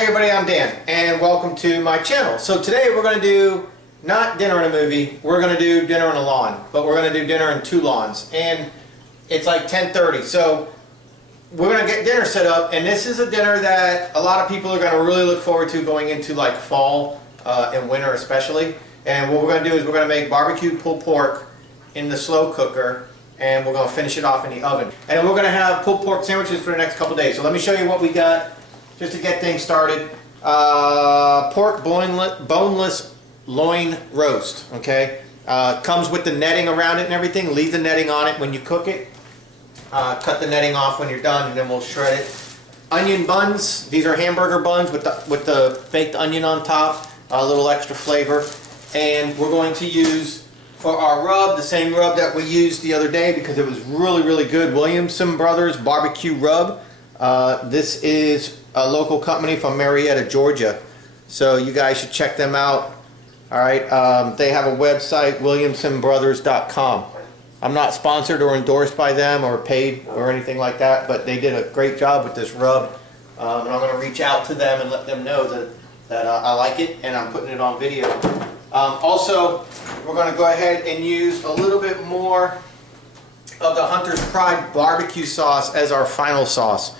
Hey everybody, I'm Dan and welcome to my channel. So today we're going to do not dinner in a movie, we're going to do dinner on a lawn, but we're going to do dinner in two lawns, and it's like 10:30, so we're going to get dinner set up, and this is a dinner that a lot of people are going to really look forward to going into like fall and winter especially. And what we're going to do is we're going to make barbecue pulled pork in the slow cooker, and we're going to finish it off in the oven. And we're going to have pulled pork sandwiches for the next couple days. So let me show you what we got just to get things started. Pork boneless loin roast, okay? Comes with the netting around it and everything. Leave the netting on it when you cook it. Cut the netting off when you're done, and then we'll shred it. Onion buns. These are hamburger buns with the baked onion on top, a little extra flavor. And we're going to use for our rub the same rub that we used the other day because it was really good. Williamson Brothers barbecue rub. This is a local company from Marietta, Georgia, so you guys should check them out. All right, they have a website, williamsonbrothers.com. I'm not sponsored or endorsed by them or paid or anything like that, but they did a great job with this rub, and I'm going to reach out to them and let them know that I like it and I'm putting it on video. Also, we're going to go ahead and use a little bit more of the Hunter's Pride barbecue sauce as our final sauce.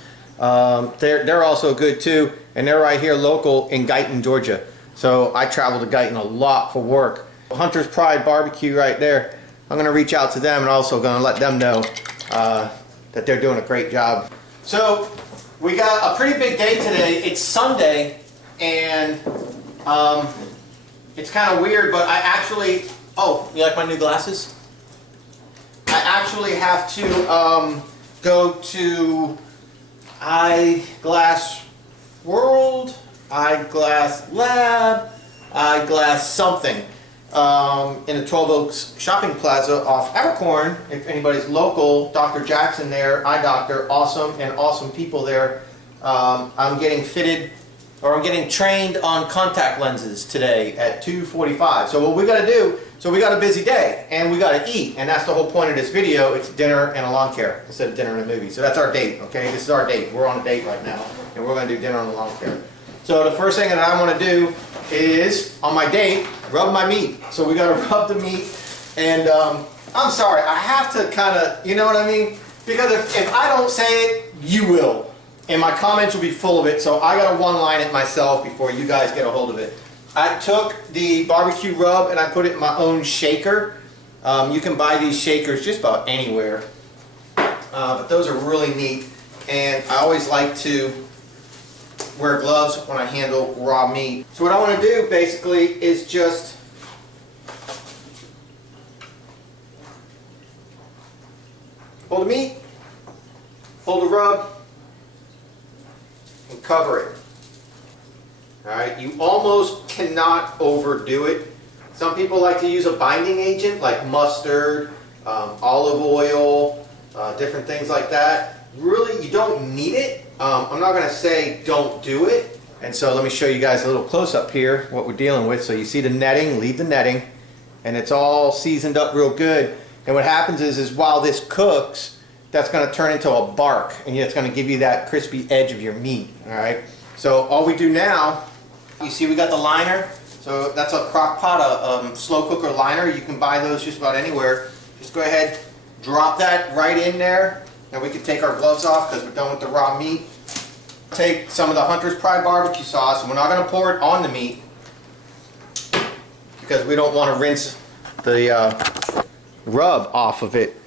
They're also good too, and they're right here local in Guyton, Georgia. So I travel to Guyton a lot for work. Hunter's Pride barbecue right there. I'm going to reach out to them and also going to let them know that they're doing a great job. So we got a pretty big day today. It's Sunday, and it's kind of weird, but I actually, oh, you like my new glasses? I actually have to go to Eyeglass World, Eyeglass Lab, Eyeglass something in the 12 Oaks Shopping Plaza off Abercorn. If anybody's local, Dr. Jackson there, eye doctor, awesome, and awesome people there. I'm getting fitted, or I'm getting trained on contact lenses today at 2:45. So what we got to do, so we got a busy day and we got to eat, and that's the whole point of this video. It's dinner and a lawn care instead of dinner and a movie. So that's our date, okay? This is our date. We're on a date right now, and we're going to do dinner and a lawn care. So the first thing that I want to do is, on my date, rub my meat. So we got to rub the meat, and I'm sorry, I have to kind of, you know what I mean? Because if I don't say it, you will. And my comments will be full of it, so I gotta one-line it myself before you guys get a hold of it. I took the barbecue rub and I put it in my own shaker. You can buy these shakers just about anywhere, but those are really neat. And I always like to wear gloves when I handle raw meat. So what I want to do basically is just hold the meat, hold the rub, and cover it. Alright, you almost cannot overdo it. Some people like to use a binding agent like mustard, olive oil, different things like that. Really, you don't need it. I'm not going to say don't do it. And so let me show you guys a little close-up here what we're dealing with. So you see the netting, leave the netting, and it's all seasoned up real good. And what happens is while this cooks, that's going to turn into a bark, and it's going to give you that crispy edge of your meat. All right. So all we do now, you see we got the liner. So that's a crock pot, a slow cooker liner. You can buy those just about anywhere. Just go ahead, drop that right in there, and we can take our gloves off because we're done with the raw meat. Take some of the Hunter's Pride barbecue sauce, and we're not going to pour it on the meat because we don't want to rinse the rub off of it.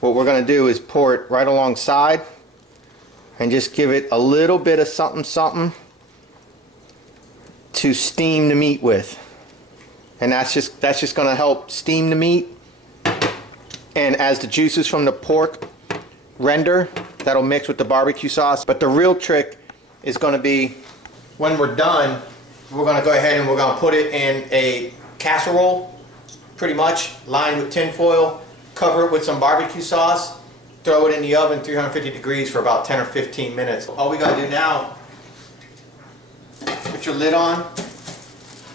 What we're going to do is pour it right alongside and just give it a little bit of something to steam the meat with. And that's just going to help steam the meat. And as the juices from the pork render, that'll mix with the barbecue sauce. But the real trick is going to be when we're done, we're going to go ahead and we're going to put it in a casserole, pretty much lined with tin foil. Cover it with some barbecue sauce, throw it in the oven 350 degrees for about 10 or 15 minutes. All we got to do now, put your lid on,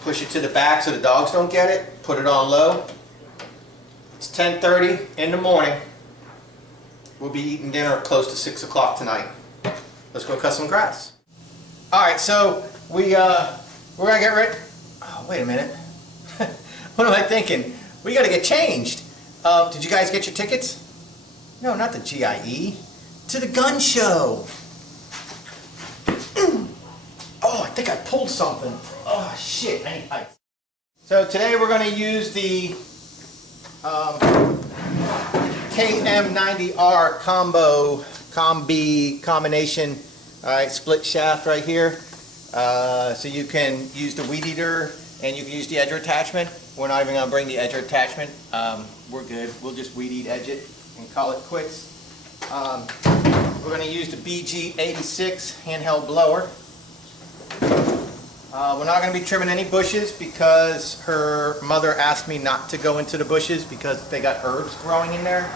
push it to the back so the dogs don't get it, put it on low. It's 10:30 in the morning. We'll be eating dinner close to 6 o'clock tonight. Let's go cut some grass. All right, so we're gonna get ready. Oh, wait a minute. What am I thinking? We gotta get changed. Did you guys get your tickets? No, not the GIE. To the gun show. Oh, I think I pulled something. Oh shit, I need ice. So today we're gonna use the KM90R combination. All right, split shaft right here. So you can use the weed eater and you can use the edger attachment. We're not even gonna bring the edger attachment. We're good. We'll just weed eat edge it and call it quits. We're gonna use the BG86 handheld blower. We're not going to be trimming any bushes because her mother asked me not to go into the bushes because they got herbs growing in there.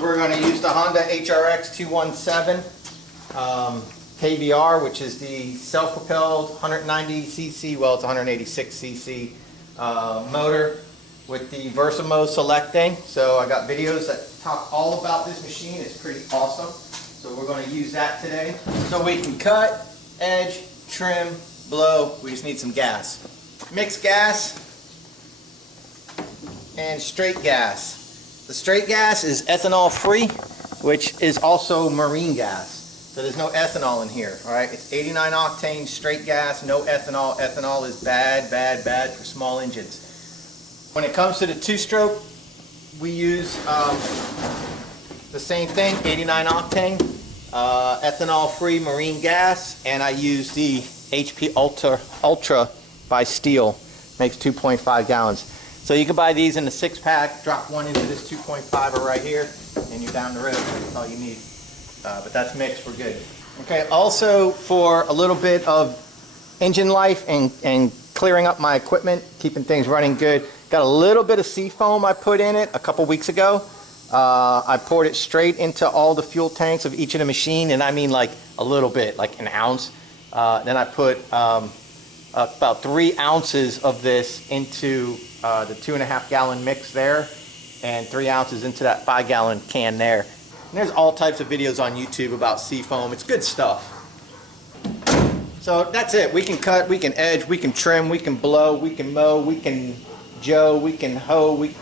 We're going to use the Honda HRX 217 KVR, which is the self-propelled 190cc, well it's 186cc motor with the Versamo selecting. So I got videos that talk all about this machine. It's pretty awesome. So we're going to use that today. So we can cut, edge, trim, blow. We just need some gas. Mixed gas and straight gas. The straight gas is ethanol free, which is also marine gas. So there's no ethanol in here. All right, it's 89 octane straight gas, no ethanol. Ethanol is bad, bad, bad for small engines. When it comes to the two-stroke, we use the same thing, 89 octane, ethanol-free marine gas, and I use the HP Ultra by Steel. Makes 2.5 gallons. So you can buy these in the 6-pack, drop one into this 2.5er right here, and you're down the road. That's all you need. But that's mixed, we're good. Okay, also for a little bit of engine life and clearing up my equipment, keeping things running good, got a little bit of Syphon I put in it a couple weeks ago. I poured it straight into all the fuel tanks of each of the machine, and I mean like a little bit, like an ounce. Then I put about 3 ounces of this into the 2.5 gallon mix there, and 3 ounces into that 5 gallon can there. And there's all types of videos on YouTube about Syphon. It's good stuff. So that's it. We can cut, we can edge, we can trim, we can blow, we can mow, we can we can hoe, we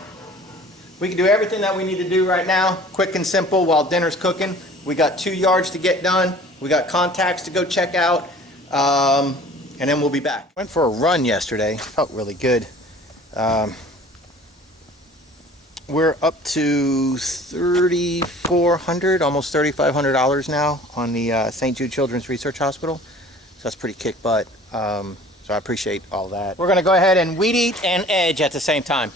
can do everything that we need to do right now, quick and simple while dinner's cooking. We got 2 yards to get done. We got contacts to go check out, and then we'll be back. Went for a run yesterday. Felt really good. We're up to $3,400, almost $3,500 now on the St. Jude Children's Research Hospital. So that's pretty kick butt. So I appreciate all that. We're going to go ahead and weed eat and edge at the same time.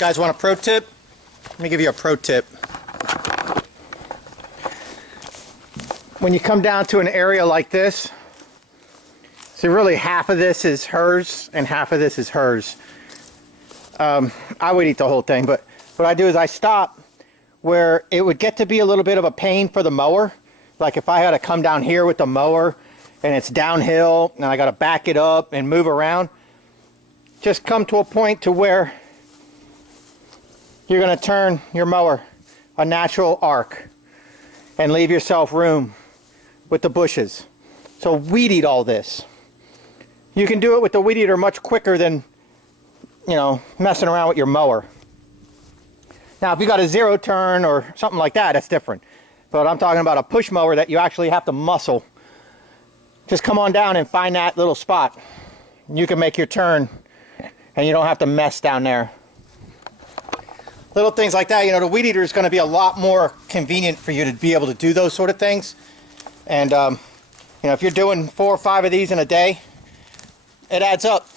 Guys want a pro tip? Let me give you a pro tip. When you come down to an area like this, so really half of this is hers and half of this is hers. I would eat the whole thing, but what I do is I stop where it would get to be a little bit of a pain for the mower. Like if I had to come down here with the mower and it's downhill and I got to back it up and move around, just come to a point to where you're going to turn your mower a natural arc and leave yourself room with the bushes. So weed eat all this. You can do it with the weed eater much quicker than, you know, messing around with your mower. Now, if you got a zero turn or something like that, that's different. But I'm talking about a push mower that you actually have to muscle. Just come on down and find that little spot. You can make your turn and you don't have to mess down there. Little things like that, you know, the weed eater is going to be a lot more convenient for you to be able to do those sort of things. And, you know, if you're doing 4 or 5 of these in a day, it adds up.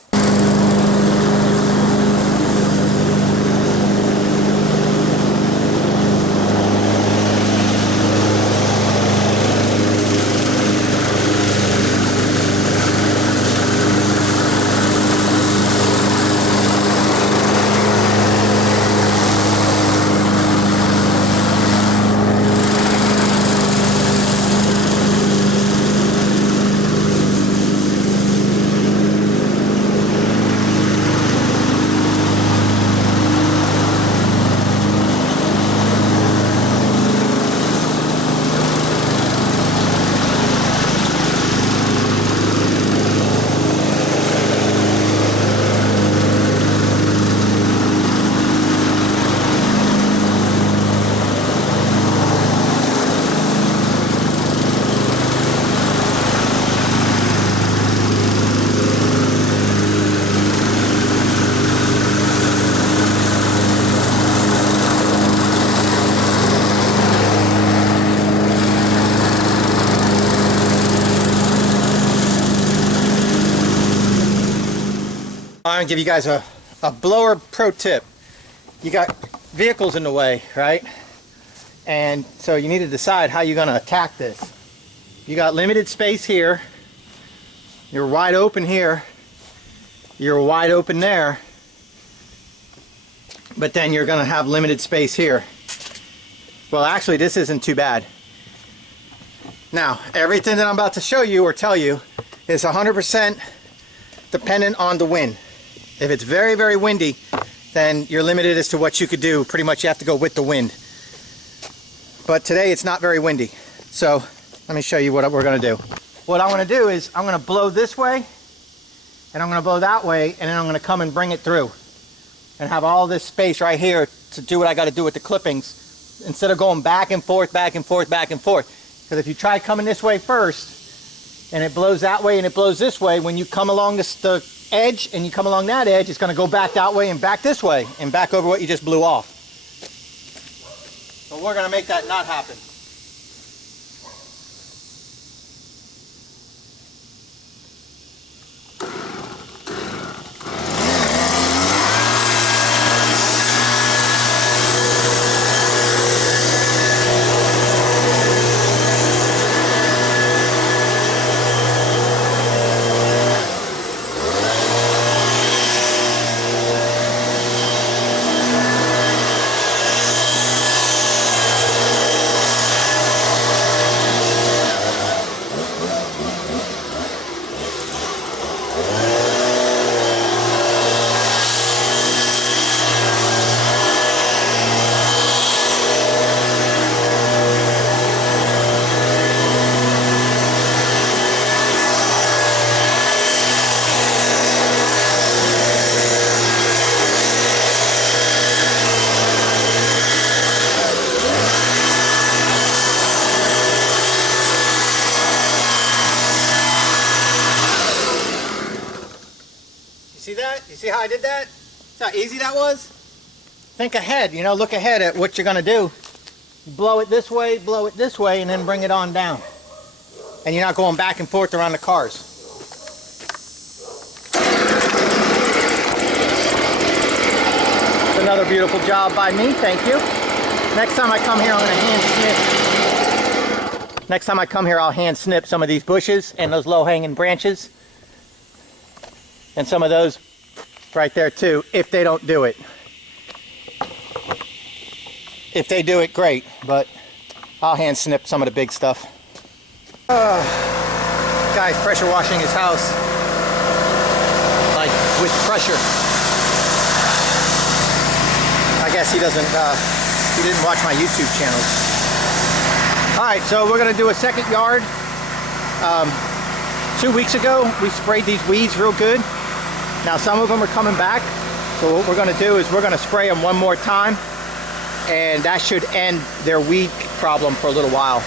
I'm going to give you guys a blower pro tip. You got vehicles in the way, right? And so you need to decide how you're going to attack this. You got limited space here. You're wide open here. You're wide open there. But then you're going to have limited space here. Well, actually, this isn't too bad. Now, everything that I'm about to show you or tell you is 100% dependent on the wind. If it's very, very windy, then you're limited as to what you could do. Pretty much you have to go with the wind. But today it's not very windy. So let me show you what we're going to do. What I'm going to do is I'm going to blow this way, and I'm going to blow that way, and then I'm going to come and bring it through. And have all this space right here to do what I got to do with the clippings, instead of going back and forth, back and forth, back and forth. Because if you try coming this way first, and it blows that way and it blows this way, when you come along the edge and you come along that edge, it's going to go back that way and back this way and back over what you just blew off. So we're going to make that not happen. See that? You see how I did that? See how easy that was? Think ahead, you know, look ahead at what you're going to do. Blow it this way, and then bring it on down. And you're not going back and forth around the cars. another beautiful job by me, thank you. Next time I come here, I'm gonna hand snip. Next time I come here, I'll hand snip some of these bushes and those low-hanging branches. And some of those right there too, if they don't do it. If they do it, great, but I'll hand snip some of the big stuff. Guy's pressure washing his house, like with pressure. I guess he doesn't, he didn't watch my YouTube channels. All right, so we're gonna do a second yard. 2 weeks ago, we sprayed these weeds real good. Now some of them are coming back. So what we're gonna do is we're gonna spray them one more time, and that should end their weed problem for a little while.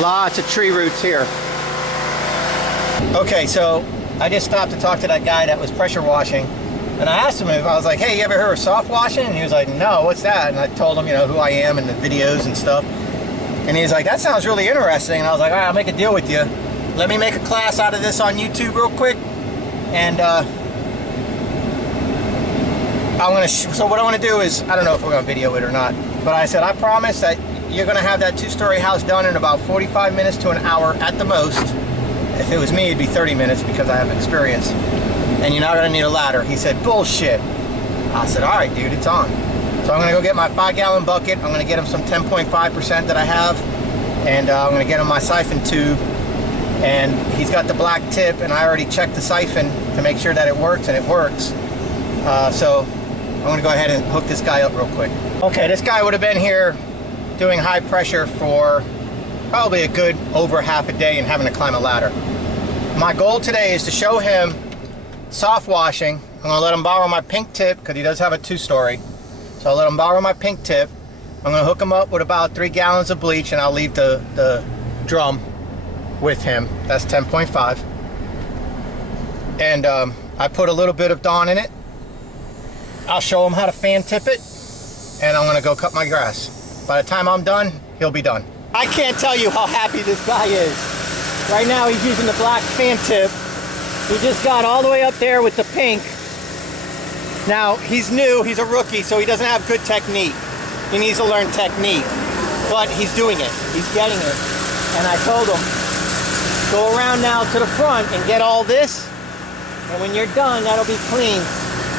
Lots of tree roots here. Okay, so I just stopped to talk to that guy that was pressure washing, and I asked him if I was like, hey, you ever heard of soft washing? And he was like, no, what's that? And I told him, you know, who I am and the videos and stuff. And he's like, that sounds really interesting. And I was like, all right, I'll make a deal with you. Let me make a class out of this on YouTube real quick. And so what I want to do is, I don't know if we're going to video it or not, but I said, I promise that you're going to have that 2-story house done in about 45 minutes to an hour at the most. If it was me, it'd be 30 minutes because I have experience. And you're not going to need a ladder. He said, bullshit. I said, all right, dude, it's on. So I'm going to go get my 5-gallon bucket. I'm going to get him some 10.5% that I have. And I'm going to get him my siphon tube. And he's got the black tip, and I already checked the siphon to make sure that it works, and it works. So I'm going to go ahead and hook this guy up real quick. Okay, this guy would have been here doing high pressure for probably a good over half a day and having to climb a ladder. My goal today is to show him soft washing. I'm going to let him borrow my pink tip because he does have a 2-story. So I'll let him borrow my pink tip. I'm going to hook him up with about 3 gallons of bleach, and I'll leave the drum with him. That's 10.5. And I put a little bit of Dawn in it. I'll show him how to fan tip it, and I'm going to go cut my grass. By the time I'm done, he'll be done. I can't tell you how happy this guy is. Right now he's using the black fan tip. He just got all the way up there with the pink. Now, he's new, he's a rookie, so he doesn't have good technique. He needs to learn technique. But he's doing it, he's getting it. And I told him, go around now to the front and get all this. And when you're done, that'll be clean.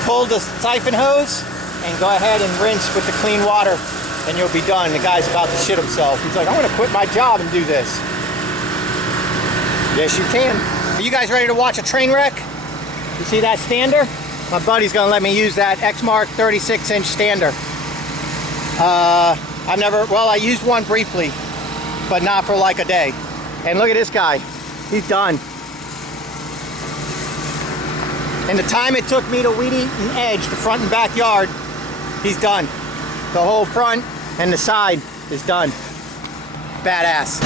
Pull the siphon hose and go ahead and rinse with the clean water, and you'll be done. The guy's about to shit himself. He's like, I'm gonna quit my job and do this. Yes, you can. Are you guys ready to watch a train wreck? You see that stander? My buddy's gonna let me use that Exmark 36-inch stander. I used one briefly, but not for like a day. And look at this guy, he's done. And the time it took me to weed eat and edge the front and backyard, he's done. The whole front and the side is done. Badass.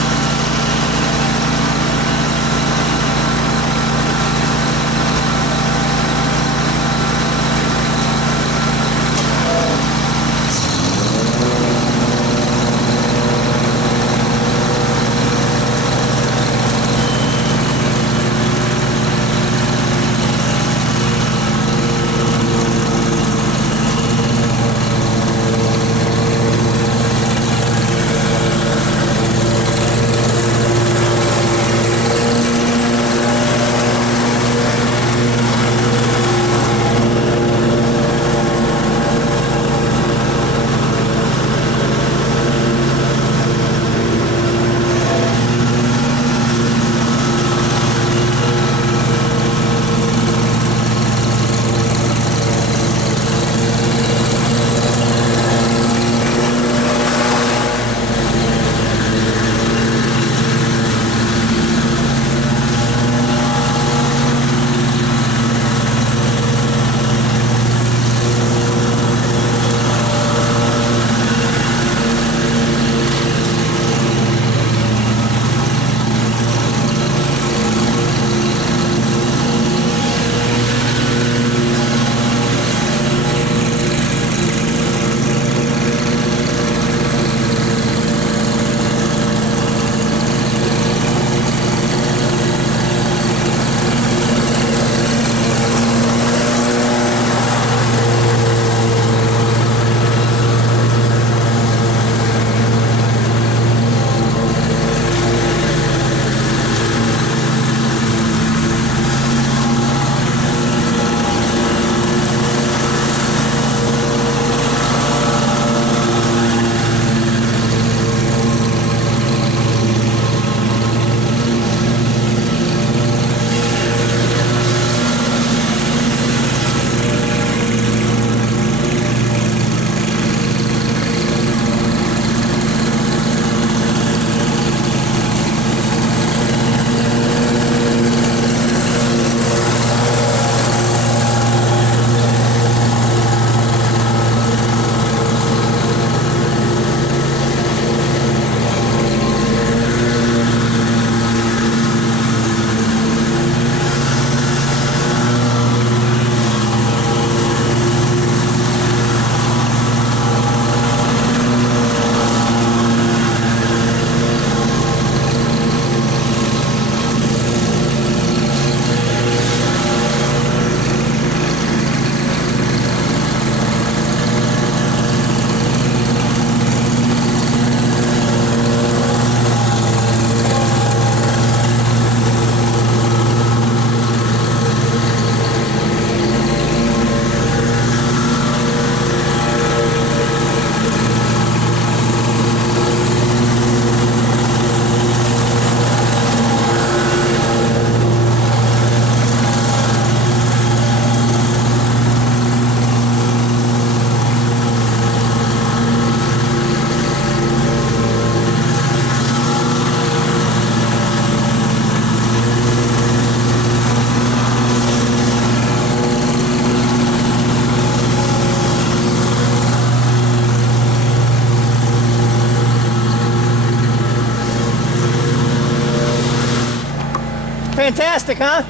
fantastic, huh?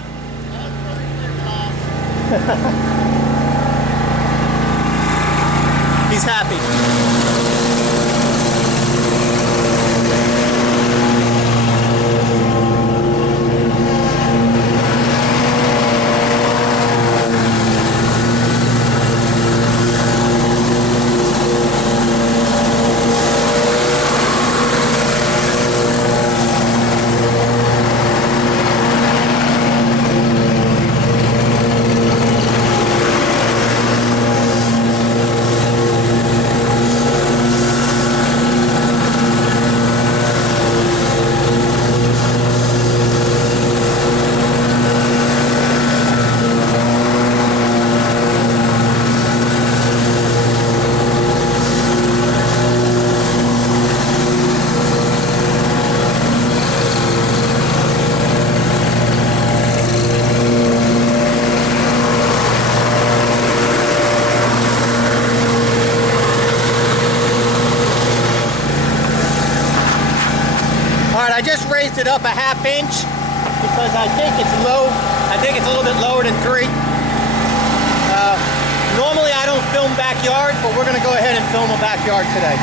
He's happy. I just raised it up a ½ inch because I think it's low. I think it's a little bit lower than 3. Normally I don't film backyard, but we're going to go ahead and film a backyard today.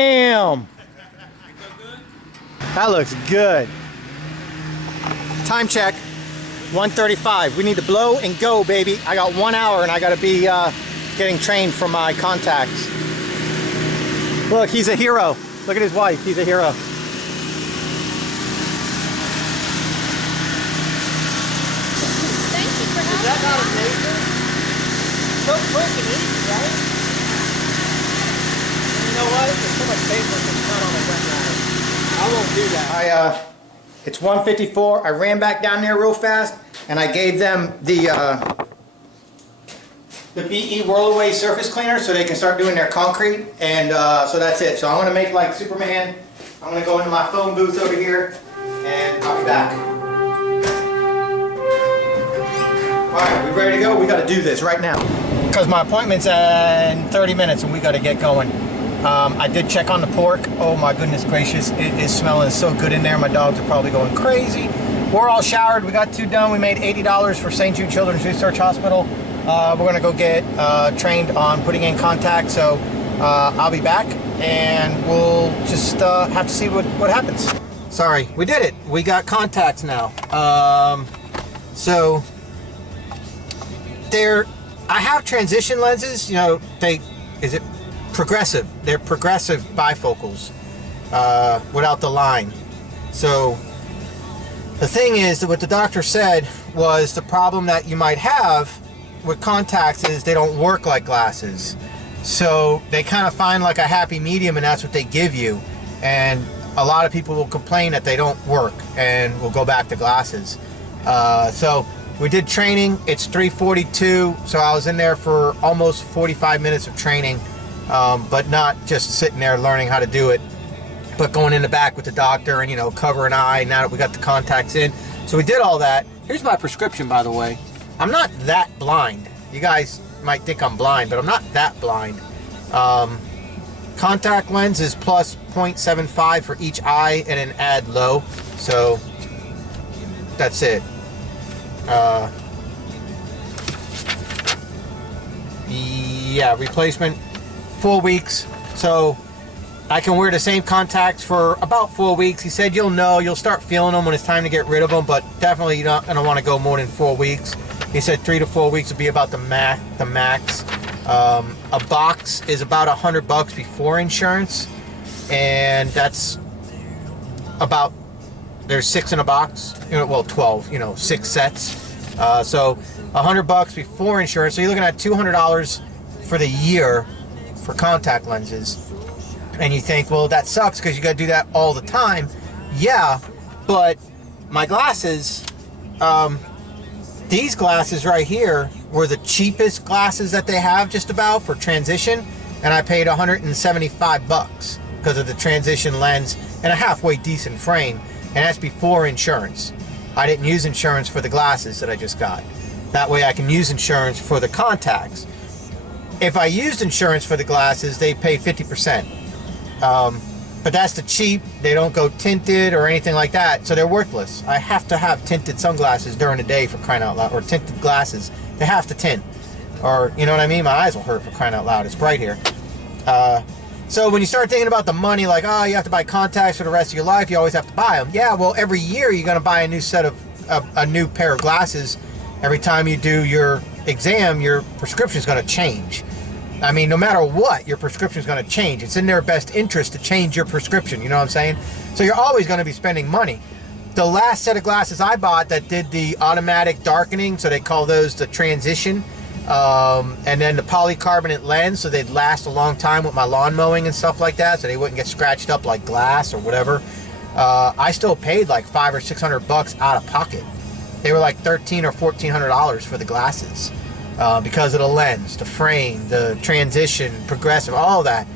Bam! That looks good. Time check, 1:35. We need to blow and go, baby. I got 1 hour and I gotta be getting trained for my contacts. Look, he's a hero. Look at his wife, he's a hero. Thank you for having me. Is that not amazing? So quick and easy, right? And you know what? There's so much paper that's not on a wet rag. I won't do that. It's 1:54. I ran back down there real fast and I gave them the BE Whirlaway surface cleaner so they can start doing their concrete, and so that's it. So I'm gonna make like Superman. I'm gonna go into my phone booth over here and I'll be back. Alright, we ready to go? We gotta do this right now because my appointment's in 30 minutes and we gotta get going. I did check on the pork. Oh my goodness gracious, it is smelling so good in there. My dogs are probably going crazy. We're all showered. We got 2 done. We made $80 for St. Jude Children's Research Hospital. We're gonna go get trained on putting in contacts. So I'll be back and we'll just have to see what happens. Sorry, we did it. We got contacts now. So I have transition lenses. You know, progressive. They're progressive bifocals without the line. So the thing is that what the doctor said was the problem that you might have with contacts is they don't work like glasses. So they kind of find like a happy medium and that's what they give you. And a lot of people will complain that they don't work and will go back to glasses. So we did training. It's 3:42. So I was in there for almost 45 minutes of training. But not just sitting there learning how to do it, but going in the back with the doctor and, you know, cover an eye now that we got the contacts in. So we did all that. Here's my prescription, by the way. I'm not that blind. You guys might think I'm blind, but I'm not that blind. Contact lens is plus 0.75 for each eye and an add low. So that's it. Yeah, replacement. 4 weeks, so I can wear the same contacts for about 4 weeks. He said you'll start feeling them when it's time to get rid of them, but definitely you're not going to want to go more than 4 weeks. He said 3 to 4 weeks would be about the max. A box is about $100 before insurance, and that's about, there's 6 in a box, well 12, 6 sets. So $100 before insurance, so you're looking at $200 for the year for contact lenses. And you think, well, that sucks because you got to do that all the time. Yeah, but my glasses, these glasses right here were the cheapest glasses that they have just about for transition, and I paid $175 because of the transition lens and a halfway decent frame, and that's before insurance. I didn't use insurance for the glasses that I just got. That way I can use insurance for the contacts. If I used insurance for the glasses, they pay 50%. But that's the cheap. They don't go tinted or anything like that, so they're worthless. I have to have tinted sunglasses during the day for crying out loud, or tinted glasses. They have to tint, or you know what I mean? My eyes will hurt for crying out loud. It's bright here. So when you start thinking about the money, like, oh, you have to buy contacts for the rest of your life, you always have to buy them. Yeah, well, every year you're going to buy a new set of a new pair of glasses. Every time you do your exam, your prescription is going to change. I mean, no matter what, your prescription is going to change. It's in their best interest to change your prescription, you know what I'm saying? So you're always going to be spending money. The last set of glasses I bought that did the automatic darkening, so they call those the transition, and then the polycarbonate lens, so they'd last a long time with my lawn mowing and stuff like that, so they wouldn't get scratched up like glass or whatever. I still paid like $500 or $600 out of pocket. They were like $1,300 or $1,400 for the glasses. Because of the lens, the frame, the transition, progressive, all that,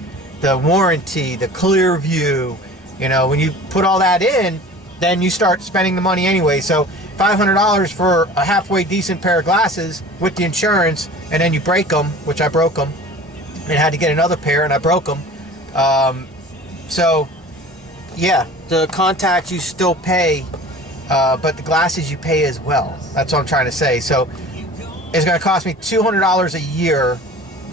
the warranty, the clear view, when you put all that in, then you start spending the money anyway. So $500 for a halfway decent pair of glasses with the insurance, and then you break them, which I broke them, and had to get another pair, and I broke them. So yeah, the contacts you still pay, but the glasses you pay as well. That's what I'm trying to say. So it's going to cost me $200 a year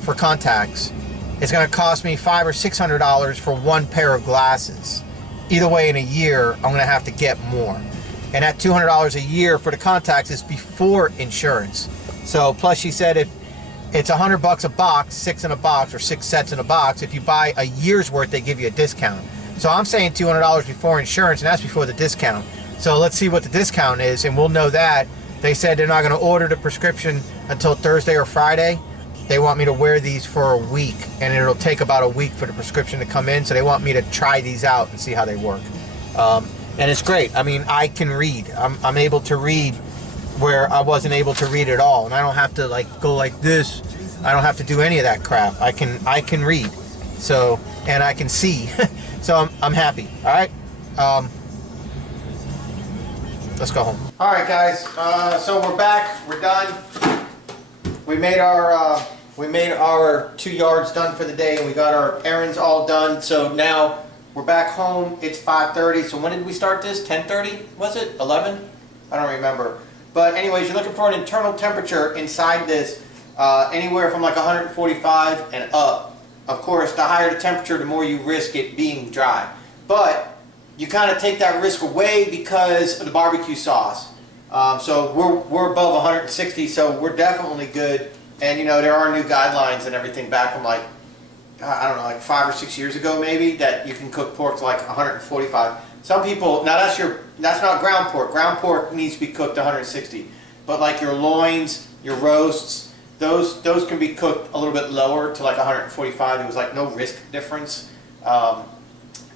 for contacts, it's going to cost me $500 or $600 for one pair of glasses. Either way, in a year, I'm going to have to get more. And that $200 a year for the contacts is before insurance. So plus she said if it's $100 a box, 6 in a box, or 6 sets in a box, if you buy a year's worth, they give you a discount. So I'm saying $200 before insurance, and that's before the discount. So let's see what the discount is, and we'll know that. They said they're not going to order the prescription until Thursday or Friday. They want me to wear these for a week, and it'll take about a week for the prescription to come in. So they want me to try these out and see how they work. And it's great. I mean, I can read. I'm able to read where I wasn't able to read at all, and I don't have to like go like this. I don't have to do any of that crap. I can read. So, and I can see. So I'm happy. All right. Let's go home. All right, guys. So we're back. We're done. We made our 2 yards done for the day, and we got our errands all done. So now we're back home. It's 5:30. So when did we start this? 10:30? Was it 11? I don't remember. But anyways, you're looking for an internal temperature inside this, anywhere from like 145 and up. Of course, the higher the temperature, the more you risk it being dry. But you kind of take that risk away because of the barbecue sauce. So we're above 160, so we're definitely good. And you know, there are new guidelines and everything back from like, I don't know, like 5 or 6 years ago maybe, that you can cook pork to like 145. Some people, now that's not ground pork. Ground pork needs to be cooked to 160. But like your loins, your roasts, those can be cooked a little bit lower to like 145. There was like no risk difference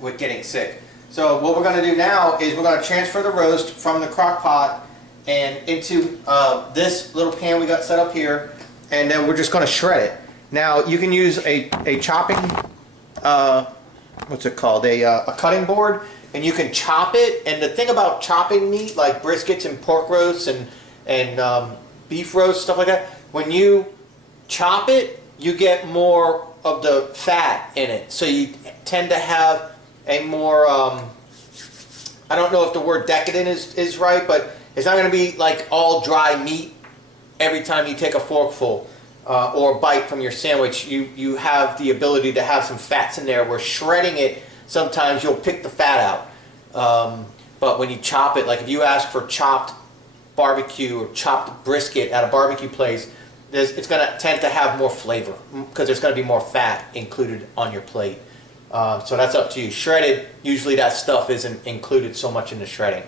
with getting sick. So what we're going to do now is we're going to transfer the roast from the crock pot and into this little pan we got set up here, and then we're just going to shred it. Now you can use a chopping, what's it called, a cutting board, and you can chop it. And the thing about chopping meat like briskets and pork roasts and beef roasts, stuff like that, when you chop it, you get more of the fat in it. So you tend to have a more, I don't know if the word decadent is right, but it's not going to be like all dry meat every time you take a forkful or bite from your sandwich. You have the ability to have some fats in there, where shredding it, sometimes you'll pick the fat out. But when you chop it, like if you ask for chopped barbecue or chopped brisket at a barbecue place, it's going to tend to have more flavor because there's going to be more fat included on your plate. So that's up to you. Shredded, usually that stuff isn't included so much in the shredding.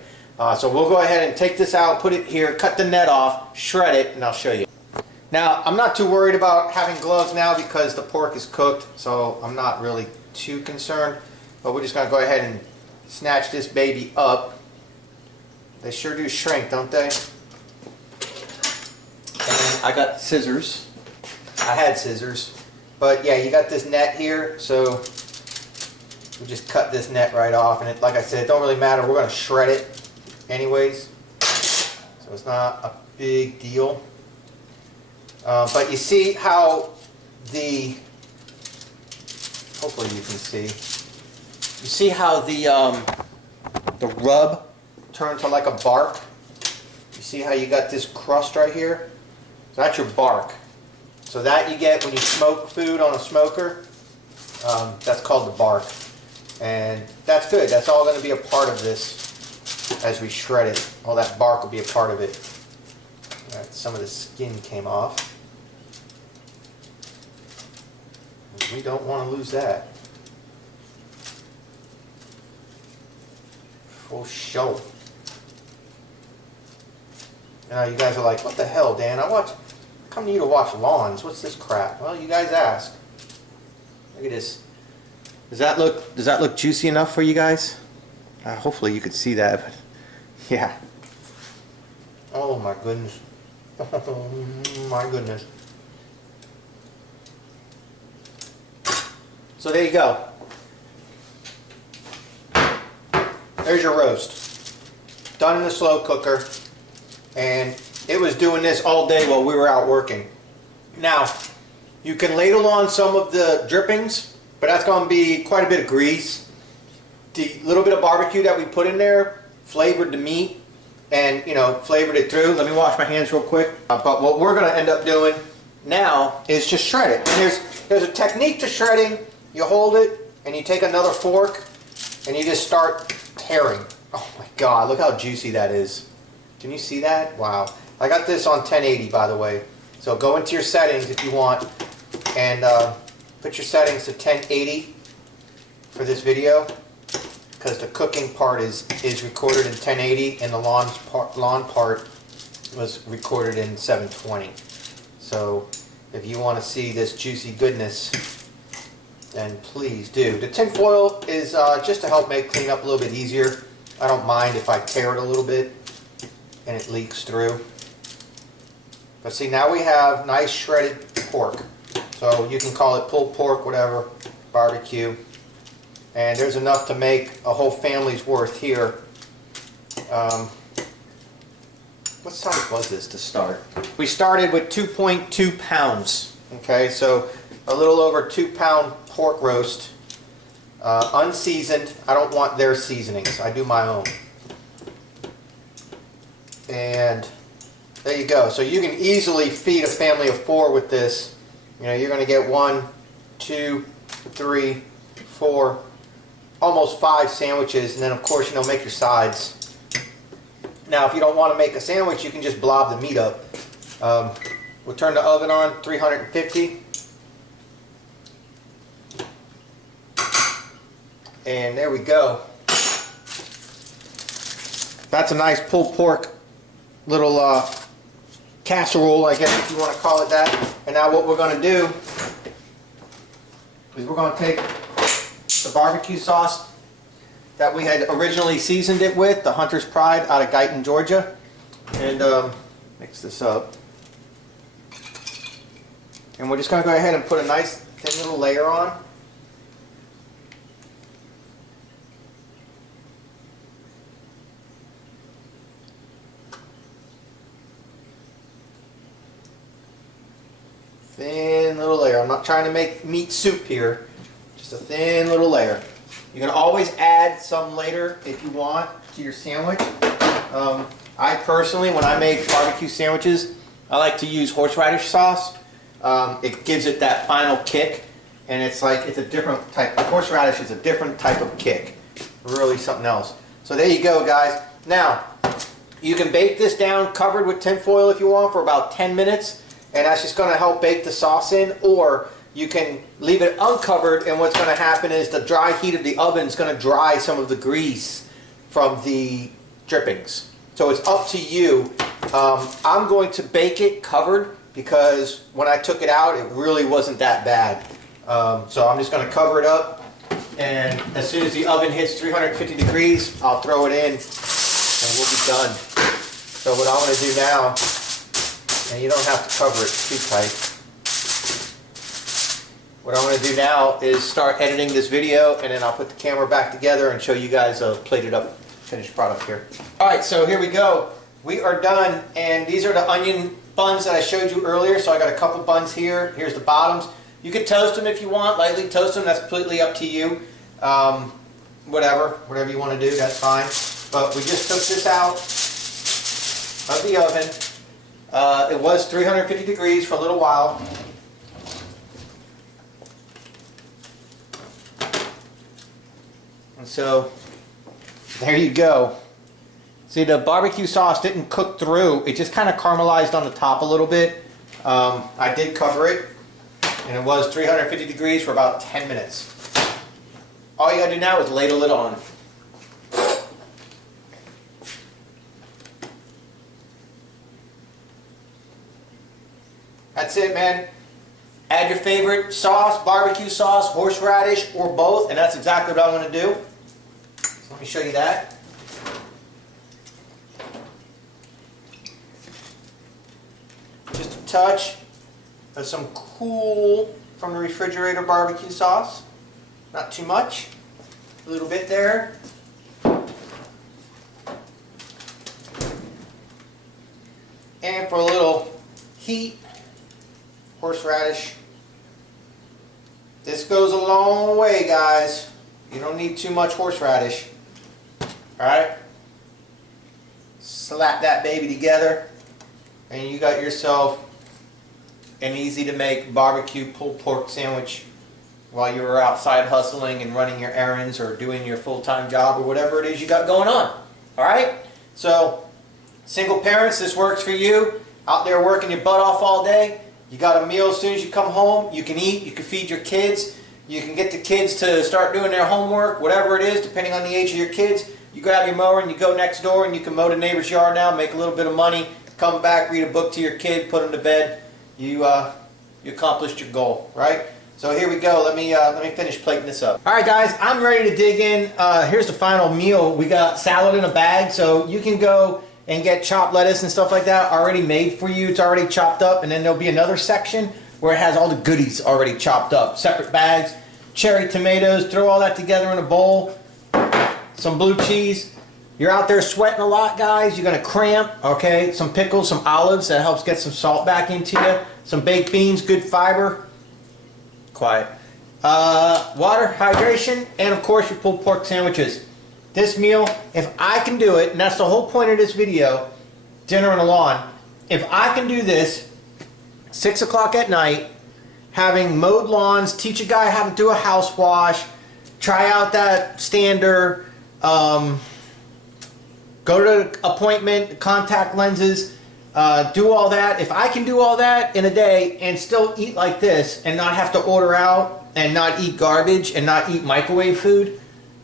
So we'll go ahead and take this out, put it here, cut the net off, shred it, and I'll show you. Now, I'm not too worried about having gloves now because the pork is cooked, so I'm not really too concerned. But we're just going to go ahead and snatch this baby up. They sure do shrink, don't they? And I got scissors. I had scissors. But yeah, you got this net here, so we just cut this net right off. And like I said, it don't really matter. We're going to shred it anyways, so it's not a big deal. But you see how hopefully you can see. You see how the rub turned to like a bark? You see how you got this crust right here? So that's your bark. So that you get when you smoke food on a smoker. That's called the bark. And that's good. That's all going to be a part of this as we shred it. All that bark will be a part of it. All right, some of the skin came off. We don't want to lose that. For sure. Now you guys are like, what the hell, Dan? I come to you to watch lawns. What's this crap? Well, you guys ask. Look at this. Does that look juicy enough for you guys? Hopefully you could see that. But yeah. Oh my goodness. Oh my goodness. So there you go. There's your roast. Done in the slow cooker. And it was doing this all day while we were out working. Now, you can ladle on some of the drippings, but that's going to be quite a bit of grease. The little bit of barbecue that we put in there flavored the meat and, you know, flavored it through. Let me wash my hands real quick. But what we're going to end up doing now is just shred it. And there's a technique to shredding. You hold it and you take another fork and you just start tearing. Oh my God, look how juicy that is. Can you see that? Wow. I got this on 1080, by the way. So go into your settings if you want and put your settings to 1080 for this video, because the cooking part is recorded in 1080 and the lawn part was recorded in 720. So if you want to see this juicy goodness, then please do. The tin foil is just to help make clean up a little bit easier. I don't mind if I tear it a little bit and it leaks through. But see, now we have nice shredded pork. So you can call it pulled pork, whatever, barbecue. And there's enough to make a whole family's worth here. What size was this to start? We started with 2.2 pounds. Okay, so a little over 2 pound pork roast. Unseasoned. I don't want their seasonings. I do my own. And there you go. So you can easily feed a family of 4 with this. You know, you're going to get 1, 2, 3, 4, almost 5 sandwiches, and then of course, you know, make your sides. Now, if you don't want to make a sandwich, you can just blob the meat up. We'll turn the oven on, 350. And there we go. That's a nice pulled pork little casserole, I guess, if you want to call it that. And now what we're going to do is we're going to take the barbecue sauce that we had originally seasoned it with, the Hunter's Pride out of Guyton, Georgia, and mix this up. And we're just going to go ahead and put a nice thin little layer on. Thin little layer. I'm not trying to make meat soup here. Just a thin little layer. You can always add some later if you want to your sandwich. I personally, when I make barbecue sandwiches, I like to use horseradish sauce. It gives it that final kick, and it's like it's a different type. Horseradish is a different type of kick. Really something else. So there you go, guys. Now, you can bake this down covered with tin foil if you want for about 10 minutes, and that's just going to help bake the sauce in, or you can leave it uncovered, and what's going to happen is the dry heat of the oven is going to dry some of the grease from the drippings. So it's up to you. I'm going to bake it covered because when I took it out, it really wasn't that bad. So I'm just going to cover it up, and as soon as the oven hits 350 degrees, I'll throw it in, and we'll be done. So what I'm going to do now, and you don't have to cover it too tight. What I'm going to do now is start editing this video, and then I'll put the camera back together and show you guys a plated up finished product here. Alright, so here we go. We are done, and these are the onion buns that I showed you earlier. So I got a couple buns here. Here's the bottoms. You can toast them if you want, lightly toast them. That's completely up to you. Whatever you want to do, that's fine. But we just took this out of the oven. It was 350 degrees for a little while. And so, there you go. See, the barbecue sauce didn't cook through. It just kind of caramelized on the top a little bit. I did cover it, and it was 350 degrees for about 10 minutes. All you gotta do now is ladle it on. That's it, man. Add your favorite sauce, barbecue sauce, horseradish, or both, and that's exactly what I'm going to do. So let me show you that. Just a touch of some cool from the refrigerator barbecue sauce. Not too much. A little bit there. And for a little heat, horseradish. This goes a long way, guys. You don't need too much horseradish. Alright? Slap that baby together, and you got yourself an easy to make barbecue pulled pork sandwich while you were outside hustling and running your errands or doing your full-time job or whatever it is you got going on. Alright? So, single parents, this works for you. Out there working your butt off all day. You got a meal as soon as you come home. You can eat, you can feed your kids. You can get the kids to start doing their homework, whatever it is, depending on the age of your kids. You grab your mower and you go next door and you can mow the neighbor's yard now, make a little bit of money, come back, read a book to your kid, put him to bed. You accomplished your goal, right? So here we go. Let me finish plating this up. All right, guys, I'm ready to dig in. Here's the final meal. We got salad in a bag, so you can go and get chopped lettuce and stuff like that already made for you. It's already chopped up, and then there'll be another section where it has all the goodies already chopped up. Separate bags, cherry tomatoes, throw all that together in a bowl. Some blue cheese. You're out there sweating a lot, guys. You're gonna cramp, okay? Some pickles, some olives, that helps get some salt back into you. Some baked beans, good fiber. Quiet. Water, hydration, and of course your pulled pork sandwiches. This meal, if I can do it, and that's the whole point of this video, dinner on a lawn. If I can do this, 6 o'clock at night, having mowed lawns, teach a guy how to do a house wash, try out that stander, go to the appointment, contact lenses, do all that. If I can do all that in a day and still eat like this and not have to order out and not eat garbage and not eat microwave food,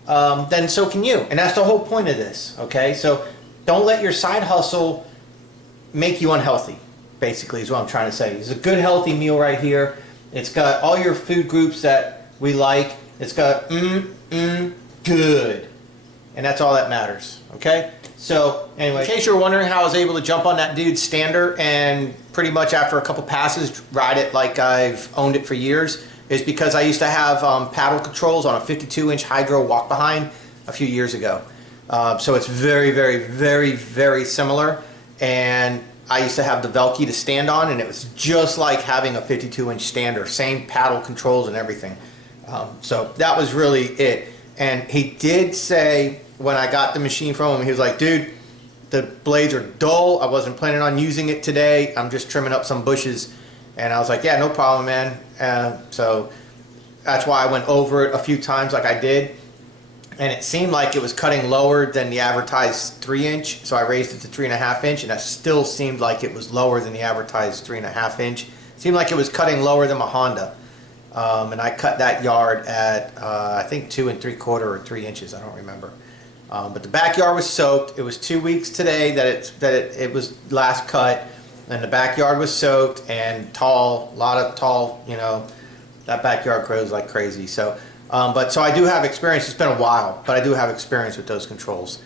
then so can you. And that's the whole point of this, okay? So don't let your side hustle make you unhealthy, basically, is what I'm trying to say. It's a good, healthy meal right here. It's got all your food groups that we like. It's got good. And that's all that matters, okay? So, anyway, in case you're wondering how I was able to jump on that dude's stander and pretty much after a couple passes ride it like I've owned it for years, is because I used to have paddle controls on a 52-inch hydro walk-behind a few years ago. So it's very, very, very, very similar. And I used to have the Velky to stand on, and it was just like having a 52-inch stander. Same paddle controls and everything. So that was really it. And he did say, when I got the machine from him, he was like, dude, the blades are dull. I wasn't planning on using it today. I'm just trimming up some bushes. And I was like, yeah, no problem, man. So that's why I went over it a few times like I did. And it seemed like it was cutting lower than the advertised 3-inch. So I raised it to 3.5-inch, and that still seemed like it was lower than the advertised 3.5-inch. Seemed like it was cutting lower than my Honda. And I cut that yard at, I think 2 3/4 or 3 inches. I don't remember. But the backyard was soaked. It was 2 weeks today that it was last cut. And the backyard was soaked and tall, a lot of tall, you know, that backyard grows like crazy. So, so I do have experience. It's been a while, but I do have experience with those controls.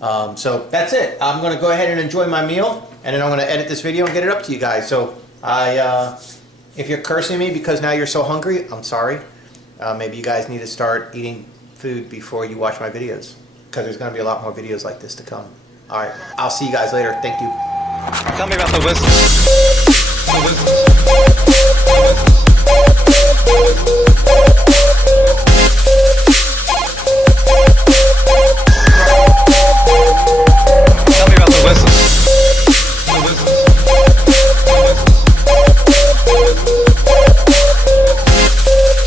So that's it. I'm going to go ahead and enjoy my meal, and then I'm going to edit this video and get it up to you guys. So if you're cursing me because now you're so hungry, I'm sorry. Maybe you guys need to start eating food before you watch my videos, because there's going to be a lot more videos like this to come. All right, I'll see you guys later. Thank you. Tell me about the business. The business. The business.